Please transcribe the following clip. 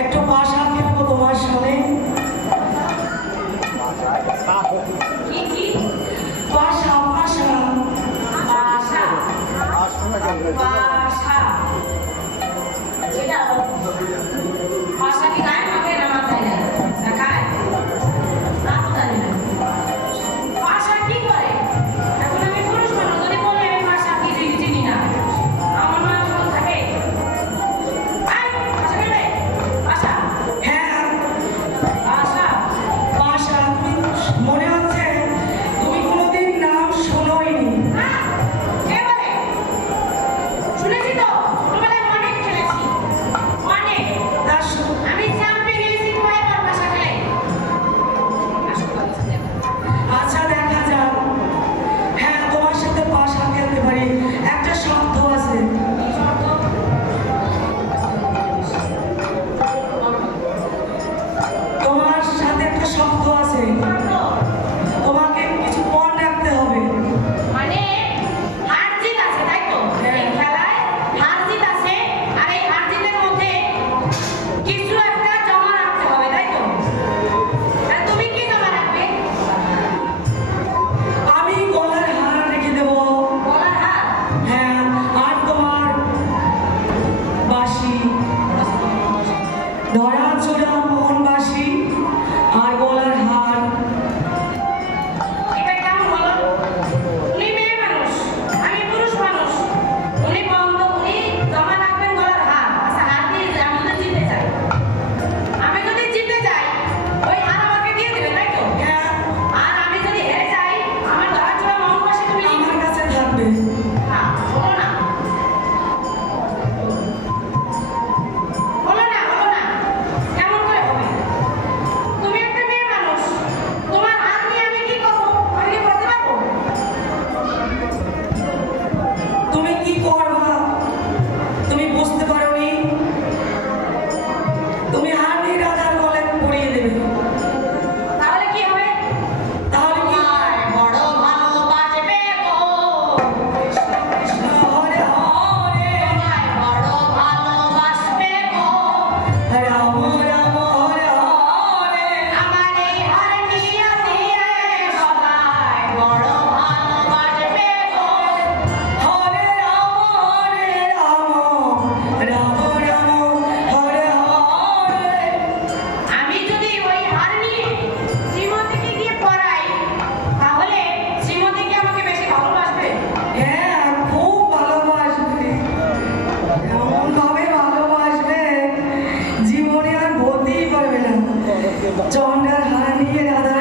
একটু ভাষা কিনবো তোমার সামনে। কি কি ভাষা ভাষা ভাষা ভাষা এটা ভাষা কি গায়ে মাখে না মাথায় নেয় না খায় তা তো জানি না ভাষা কি করে এখন আমি পুরুষ মানুষ যদি বলে আমি ভাষা কি চিনি না আমার মা যখন থাকে ভাষা খেলে ভাষা হ্যাঁ ভাষা ভাষা তুমি মনে হচ্ছে তুমি কোনোদিন নাম শোনোইনি। হ্যাঁ কে বলে শুনেছি তো ছোটবেলায় অনেক খেলেছি অনেক তার সু- আমি চ্যাম্পিয়ন হয়েছি কয়েকবার ভাষা খেলে আচ্ছা দেখা যাক। হ্যাঁ তোমার সাথে ভাষা খেলতে পারি, একটা শব্দ আছে। তোমার সাথে একটা শব্দ আছে, তোমাকে কিছু মন রাখতে হবে। মানে হার জিত আছে তাই তো এই খেলায় হার জিত আছে আর এই হার জিতের মধ্যে কিছু একটা জমা রাখতে হবে তাই তো আর তুমি কি জমা রাখবে আমি গলার হার রেখে দেবো। গলার হার হ্যাঁ আর তোমার বাঁশি, ধরা চোরা মোহন বাঁশি আর গলার হার। এটা কেমন হলো উনি মেয়ে মানুষ আমি পুরুষ মানুষ উনি জমা রাখবেন গলার হার আচ্ছা হার দিয়ে আমি যদি জিতে যাই আমি যদি জিতে যাই ওই হার আমাকে দিয়ে দেবে তাই তো হ্যাঁ আর আমি যদি হেরে যাই আমার ধরা ছোড়া মহম্মদবাসী তুমি নিয়ে আমার কাছে থাকবে। না হলো না হলো না হলো না কেমন করে হবে তুমি একটা মেয়ে মানুষ তোমার হাত নিয়ে আমি কি করবো আমি কি করতে পারবো তুমি কি করবা তুমি বুঝতে পারোনি? তুমি হার নিয়ে রাধার গলায় পরিয়ে দেবে। তাহলে কি হবে তাহলে কি তোমায় বড় ভালোবাসবে গো কৃষ্ণ কৃষ্ণ হরে হরে তোমায় বড় ভালোবাসবে গো রাম রাম হরে হরে আমার এই হার নিয়ে দিয়ে সবাই বড় ভালোবাসবে গো হরে রাম রাম রাম হরে হরে। আমি যদি ওই হার নিয়ে শ্রীমতীকে গিয়ে পড়াই তাহলে শ্রীমতী কি আমাকে বেশি ভালোবাসবে হ্যাঁ খুব ভালোবাসবে, এমন ভাবে ভালোবাসবে জীবনে আর বলতেই পারবে না। চন্ডার হার নিয়ে রাধা